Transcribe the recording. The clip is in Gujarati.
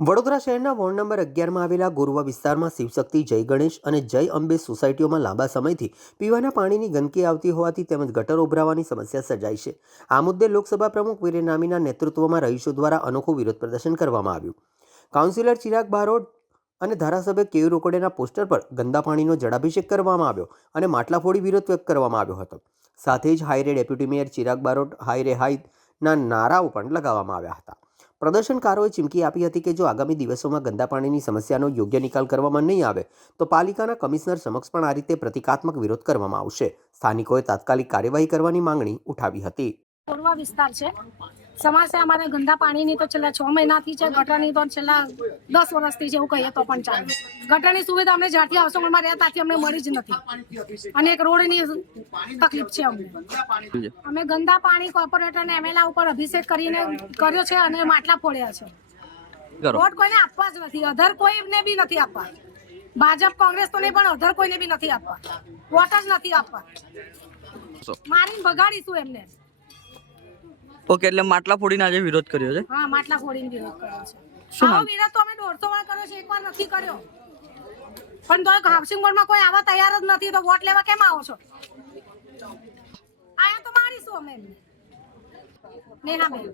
વડોદરા શહેરના વોર્ડ નંબર અગિયારમાં આવેલા ગોરવા વિસ્તારમાં શિવશક્તિ, જય ગણેશ અને જય અંબે સોસાયટીઓમાં લાંબા સમયથી પીવાના પાણીની ગંદકી આવતી હોવાથી તેમજ ગટર ઉભરાવાની સમસ્યા સર્જાઈ છે. આ મુદ્દે લોકસભા પ્રમુખ વીરે નામીના નેતૃત્વમાં રહીશો દ્વારા અનોખું વિરોધ પ્રદર્શન કરવામાં આવ્યું. કાઉન્સિલર ચિરાગ બારોટ અને ધારાસભ્ય કેયુ રોકડેના પોસ્ટર પર ગંદા પાણીનો જળાભિષેક કરવામાં આવ્યો અને માટલા ફોડી વિરોધ વ્યક્ત કરવામાં આવ્યો હતો. સાથે જ હાઈરે ડેપ્યુટી મેયર ચિરાગ બારોટ હાઈરે હાઈના નારાઓ પણ લગાવવામાં આવ્યા હતા. પ્રદર્શનકારોએ ચીમકી આપી હતી કે જો આગામી દિવસોમાં ગંદા પાણીની સમસ્યાનો યોગ્ય નિકાલ કરવામાં નહીં આવે, તો પાલિકાના કમિશનર સમક્ષ પણ આ રીતે પ્રતિકાત્મક વિરોધ કરવામાં આવશે. સ્થાનિકોએ તાત્કાલિક કાર્યવાહી કરવાની માંગણી ઉઠાવી હતી. કોરવા વિસ્તાર છે. સમસ્યા અમારે ગંદા પાણીની તો છેલ્લા છ મહિનાથી છે ગટરની તો છેલ્લા દસ વર્ષથી છે એવું કહીએ તો પણ ચાલે. ગટરની સુવિધા અમને જ્યાંથી આવસોમાં રહ્યા ત્યાંથી અમને મળી જ નથી. અને એક રોડની તકલીફ છે અમને. અમે ગંદા પાણી કોર્પોરેટરને એમએલએ ઉપર અભિષેક કરીને કર્યો છે અને માટલા ફોડ્યા છે. રોડ વોટ કોઈને આપવા જ નથી. અધર કોઈને બી નથી આપવા. ભાજપ કોંગ્રેસ તો નહીં પણ અધર કોઈને બી નથી આપવા. વોટ જ નથી આપવા. મારીને બગાડીશું એમને. ઓકે એટલે માટલા ફોડીને આજે વિરોધ કર્યો છે? હા માટલા ફોડીને વિરોધ કર્યો છે. શું નામ? વિરોધ તો અમે 150 વાર કર્યો છે એકવાર નથી કર્યો. પણ તો હાઉસિંગ બોર્ડમાં કોઈ આવા તૈયાર જ નથી તો વોટ લેવા કેમ આવો છો? આયા તો મારીશું અમે નેહાબેન.